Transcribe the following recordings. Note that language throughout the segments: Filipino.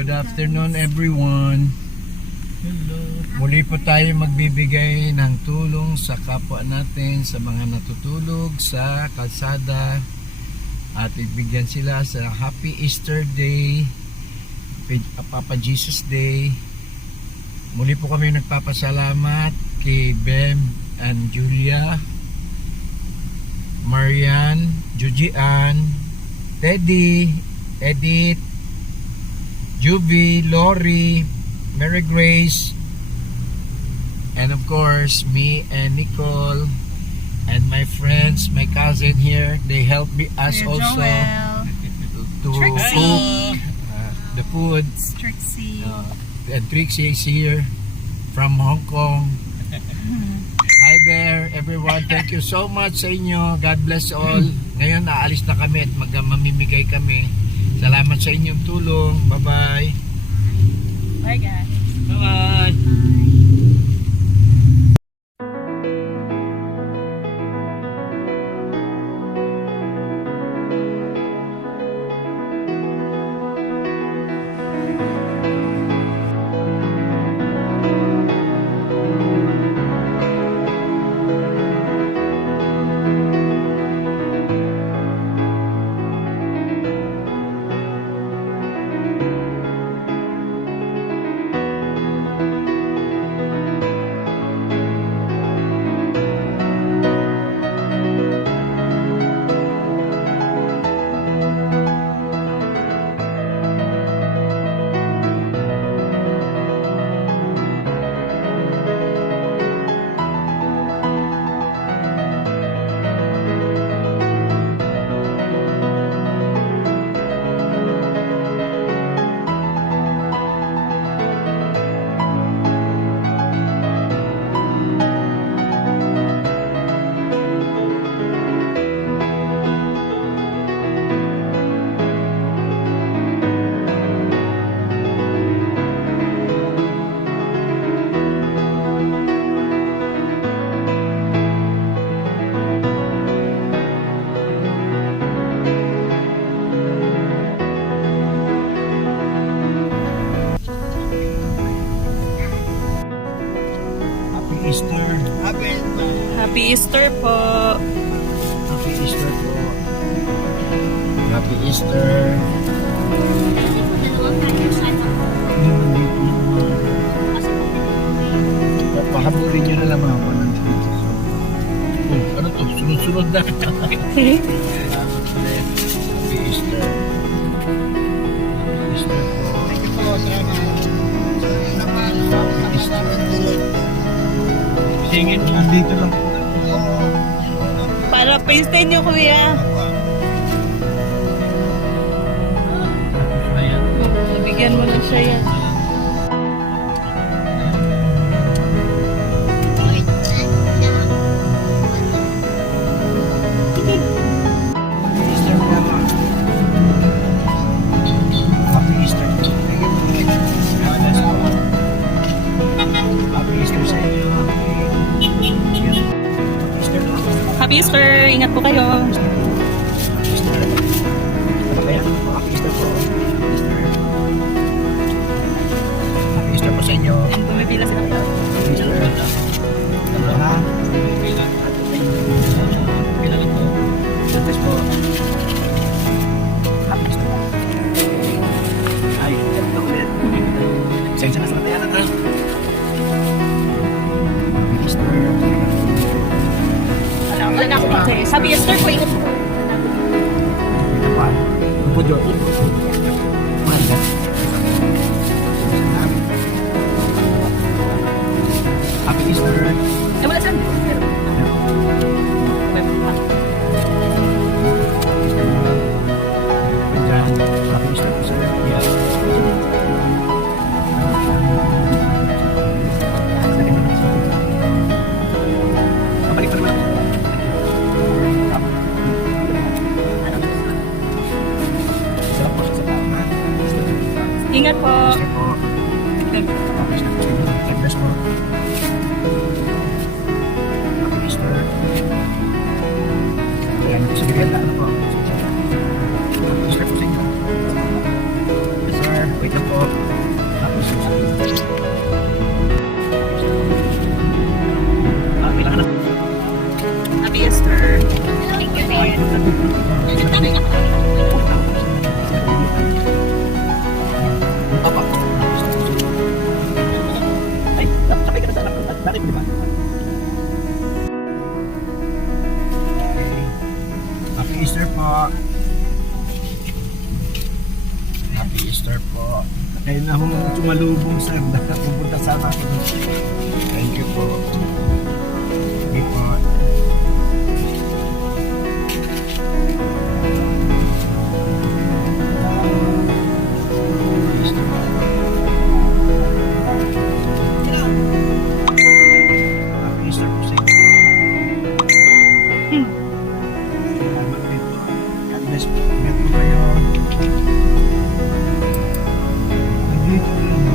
Good afternoon everyone. Hello. Muli po tayo magbibigay ng tulong sa kapwa natin, sa mga natutulog sa kalsada, at ibigyan sila sa Happy Easter Day, Papa Jesus Day. Muli po kami nagpapasalamat kay Bem and Julia, Marian, Jujian, Teddy, Edith, Juvie, Lori, Mary Grace, and of course me and Nicole and my friends, my cousin here. They help me us Kuya also Joel, to Trixie. cook the food. Trixie. And Trixie is here from Hong Kong. Hi there everyone. Thank you so much sa inyo. God bless all. Ngayon aalis na kami at mamimigay kami. Salamat sa inyong tulong. Bye-bye. Bye guys. Bye-bye. Easter. Happy Easter po. Happy Easter po. Happy Easter. Pahabulin nyo na lang mga panandito. Ano to? Sunod-sunod na. Happy Easter. Happy Easter po. Happy Easter. Singin mo. Nandito lang po. Para paste nyo kuya. Ayan. Bigyan mo na siya yan. Easter po. Happy Easter. Happy Easter sa inyo. Happy Easter. Ingat po kayo. Happy Easter po. Happy Easter po sa inyo. Pumipila sila kayo. Happy Easter. Ha? Kailangan po. Happy po. Happy Easter. Ay, ito ulit. Sensya na sa katayanan ha. Happy Easter. Wala na ako kasi. Happy Easter po. Ingat po. Apa? Apa jawab? Mana? Happy Easter. Wala saan. Jangan Happy Easter. Ya. Apa itu? Siapa? Happy Easter po. Kayo na hong tumalubong sir. Pupunta sana ako. Thank you po. Thank you po. Happy Easter po sa inyo. Salamat din po. God bless po. Ingat po kayo. Nandito lang.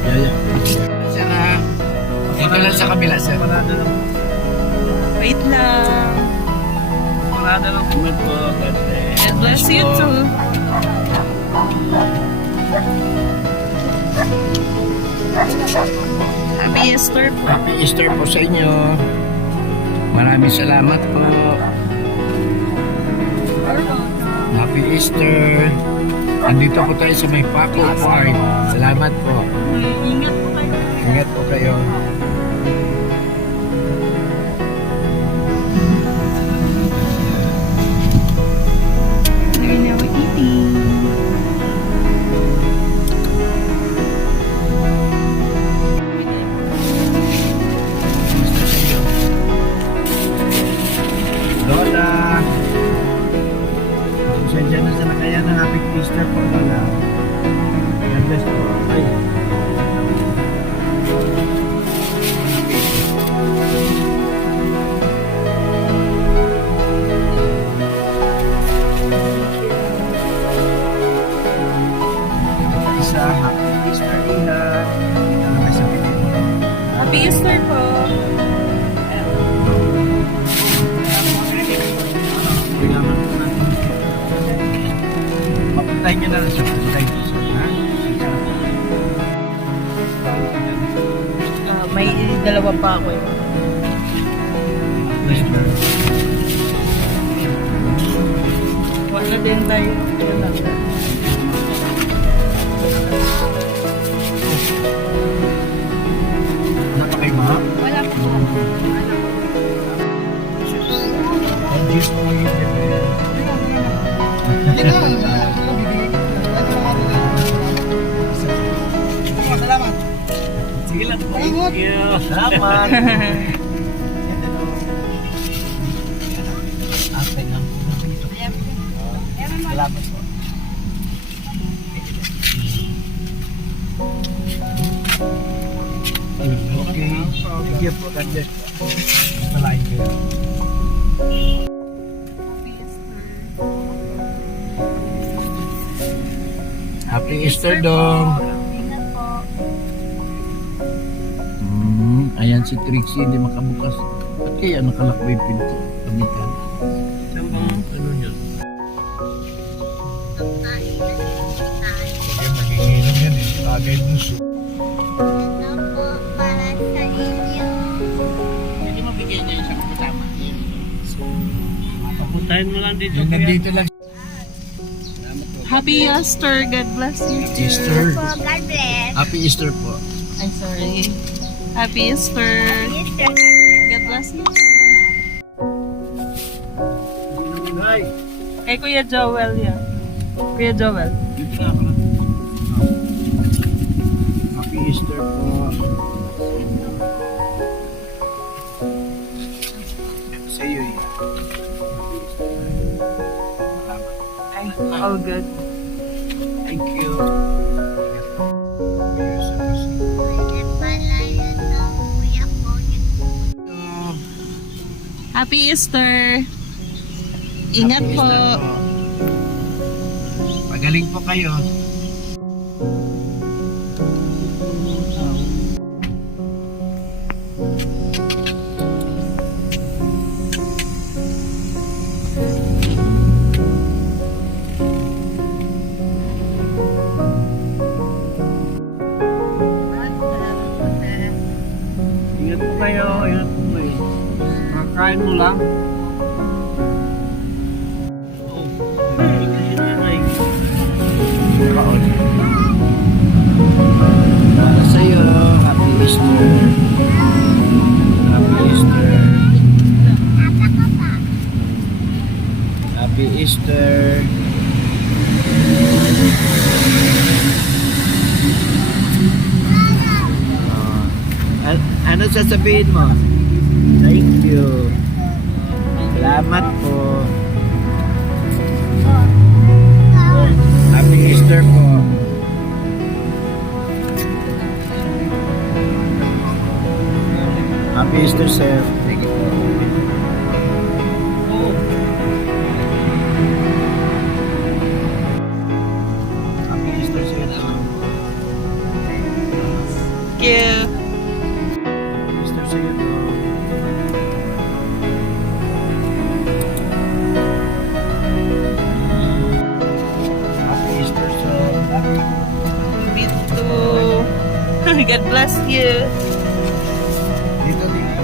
Yaya. Sir ha. Dito lang sa kabila sir. Parada lang. Wait lang. Parada lang kami po. God bless you too. Happy Easter po. Happy Easter po sa inyo. Maraming salamat po. Happy Easter. Andito po tayo sa may Paco Park. Salamat po. Ingat po kayo. Ingat po kayo. They're now eating. Kamusta sa inyo? Lola. Pasensya na sa nakayan ng Happy Easter po Lola. God bless po. Ay. Isa, Happy Easter Ina. Ano may sabihin mo? Happy Easter po. Kailangan po natin. Mapuntahin nyo na lang sa pantay. Ha? May dalawa pa ako eh. Easter. Wala din tayo. Wala pa kayo ma? Wala po. And just for you, Salamat. Sige lang po. Thank you. Salamat. Ate lang po dito. Salamat po. Okay. Thank you po. God bless. Malain kayo. Happy Easter, Dong. Ayan si Trixie, hindi makabukas. Ba't kaya nakalakbo yung pinto? Pamitan. Saan bang ano yun? Kaya magiginom yan eh. Bagay buso. Hindi mabigyan niya isang kasama. Papuntahin mo lang dito. Yung kuya. nandito lang. Happy Easter. God bless you too. Easter. God bless. Happy Easter po. I'm sorry. Happy Easter. Easter. God bless you. Nay! Kay Kuya Joel yan. Kuya Joel. Dito na ako na. Happy Easter po. Sa iyo eh. Happy Easter. Salamat. Ay, all good. Thank you. Ingat po. Ayos sa kasi. Happy Easter. Ingat Happy po. Easter po. Pagaling po kayo. Ingat po kayo. Ingat po kayo. Makakain mo lang. Easter. Happy Easter. Happy Easter. Ano sasabihin mo? Thank you. Salamat po. Happy Easter po. Happy Easter, sir. Thank you po. Happy Easter, sir. Thank you. Easter, sir. Happy Easter, sir. Me too. God bless you. Dito, dito.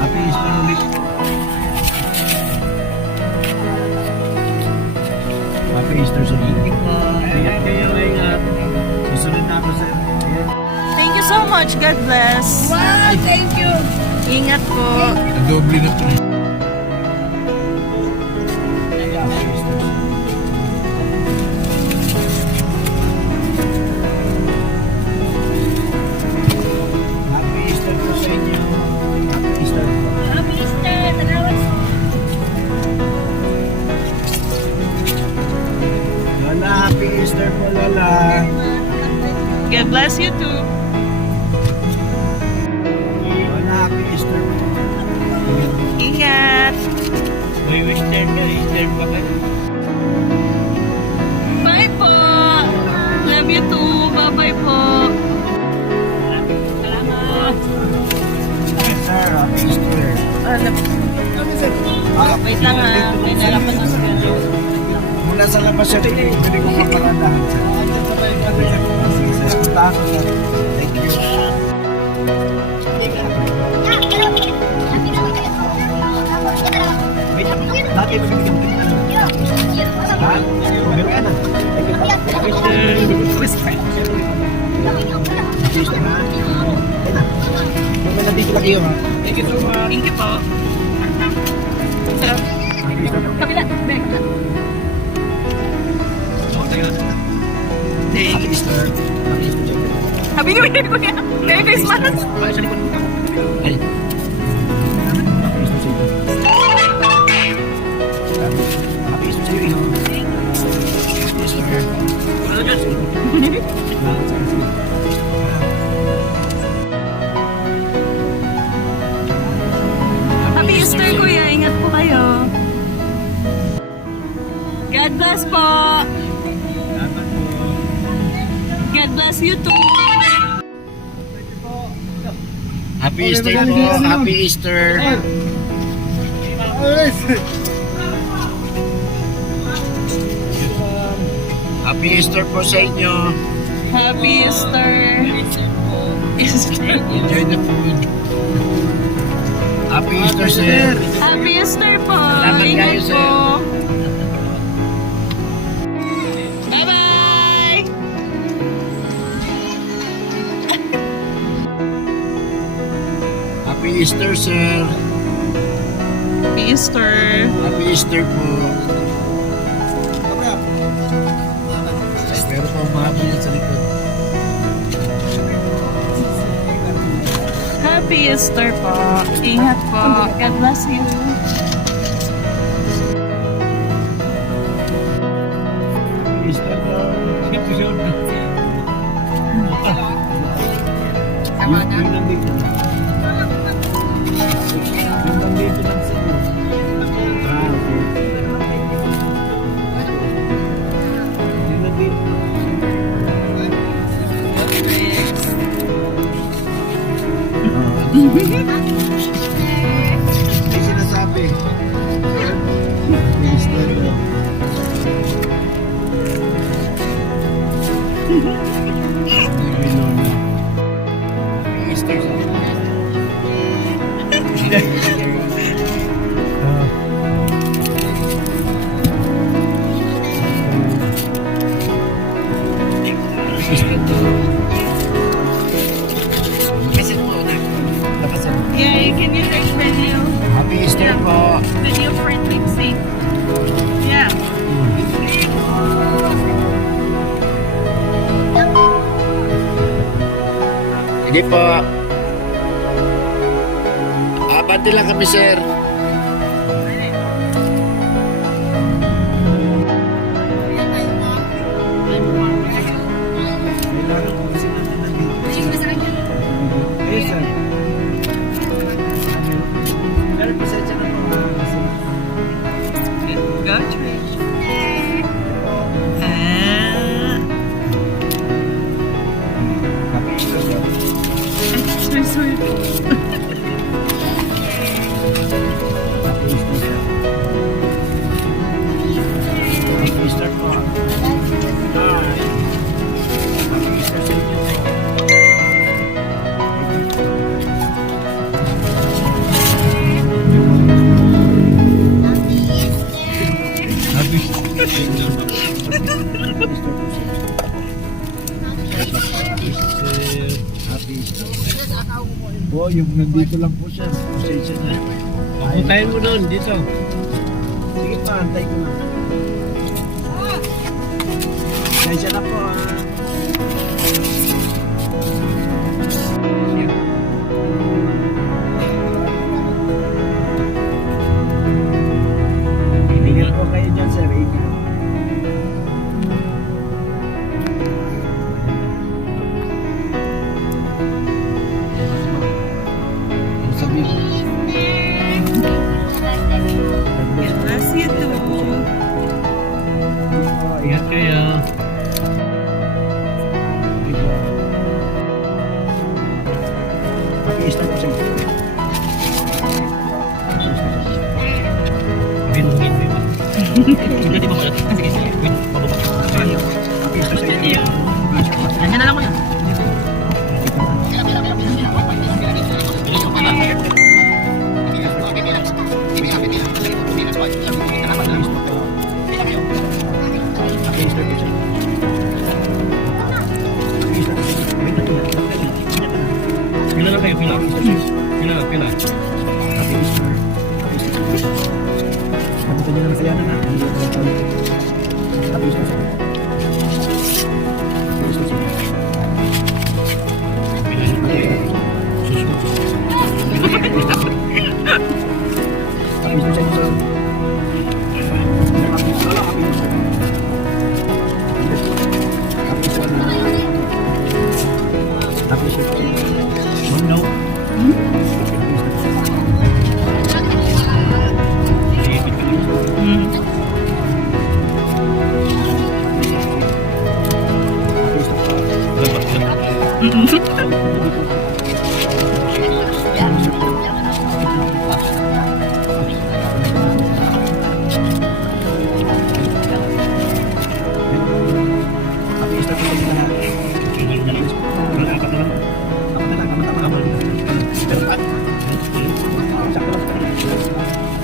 Happy Easter ulit. Happy Easter sa inyo. Ingat kayo, ingat. Susunod na ako sa Thank you so much. God bless. Wow, thank you. Ingat po. Doble na ito. Happy Easter po sa inyo. Happy Easter po. Happy Easter. Tagawas. Lola, Happy Easter po, Lola. God bless you too. Lola, Happy Easter po. Ingat. May Easter ka, Easter pa kayo. Bye po. Love you too. Bye-bye po. Salamat. Sir, Happy Easter. Wait lang ha. May nalapan na sa video. Mula sa labas siya, pwede ko maparadahan siya. Sige, sir. Punta ako, sir. Thank you. Wait lang. Dati magbibigyan kita ng ha? Meron ka na. Happy Easter, ha? Ayun na. Kung may nandito lang kayo, ha? Thank you so much. Thank you po. Sarap. Happy Easter. Kabila. Happy Easter. Happy Easter. Happy New Year, kuya. Merry Christmas. Bye, sa likod. Ay. Happy Easter sa inyo. Happy Easter sa iyo. Happy Easter. Happy Easter, kuya. Ingat po kayo. God bless po. God bless you too. Happy Easter po. Happy Easter. Happy Easter po sa inyo. Happy Easter. Easter. Enjoy the food. Happy Easter, sir. Happy Easter po. Salamat kayo, Ingat sir. po. Bye-bye. Happy Easter, sir. Happy Easter. Happy Easter po. Pero pa umahabol yan sa likod. Happy Easter po. Ingat po. God bless you. Happy Easter po. Yung nandito na. Yung nandito lang sa iyo. Okay. Yung nandito. May sinasabi. Happy Easter daw. Happy Easter sa Easter to. Yeah, you can use our video. Happy Easter Yeah. po. Video for mixing. Yeah. Sige po. Abante lang kami, sir. Yes, sir. Pero pasensya na po kasi Go, Trish. Ah. happy Easter po. Extra sweet. Happy Easter po. Happy Easter po. Hi. Happy Easter sa inyo. Happy Happy Easter. Po, yung nandito lang po siya. Pasensya na. Puntahin mo doon, dito. Sige pa, antay ko na. Pasensya na po ah. Ingat po kayo dyan, sir. Ingat. Ano sabihin mo? God bless you too. Ingat kayo. Happy Easter po sa inyo. Binungin, di ba? Hindi, di ba? Sige, sige. Wait, pababa. Happy Easter sa inyo. Ganyan na lang ko yan. Happy Easter po sa inyo. Happy Easter po sa inyo. Wait na po yan. Pila lang kayo, pila. Pila lang, pila. Happy Easter. Happy Easter po sa inyo. Kamusta niyo naman sa yanan ha? Hindi ko tawag. Happy Easter sa inyo. Happy Easter sa inyo. Happy Easter sa inyo, sir. Happy Easter. Happy Easter. Happy Easter. Happy Easter sa inyo. Ma'am, no. Happy Easter po sa inyo lahat. Apat na lang. Tama. Sakto lang.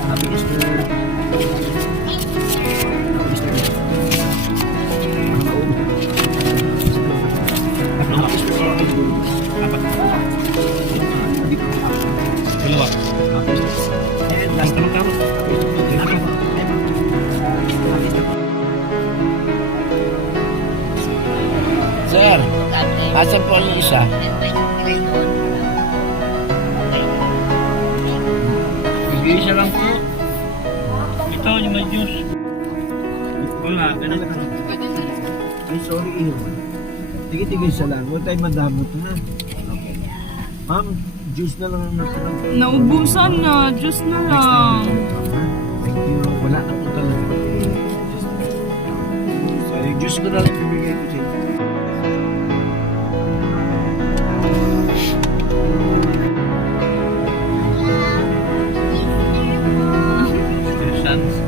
Happy Easter. Happy Easter. Ano ba ulit? Happy Easter po. Dalawa. Happy Easter. And last Tamang tama. Happy Easter. Sir, asan po yung isa? Mag-iisa lang po. Ito, yung may juice. Wala, ganun. Ay, sorry, Iyo. Tigil-tigil siya lang. Huwag tayo madamot, ha? Ma'am, juice na lang ang natira. Naubusan na. Diyos na lang. Thank you. Wala na po talaga. So, yung juice ko na lang bibigay ko sa'yo. Interesante.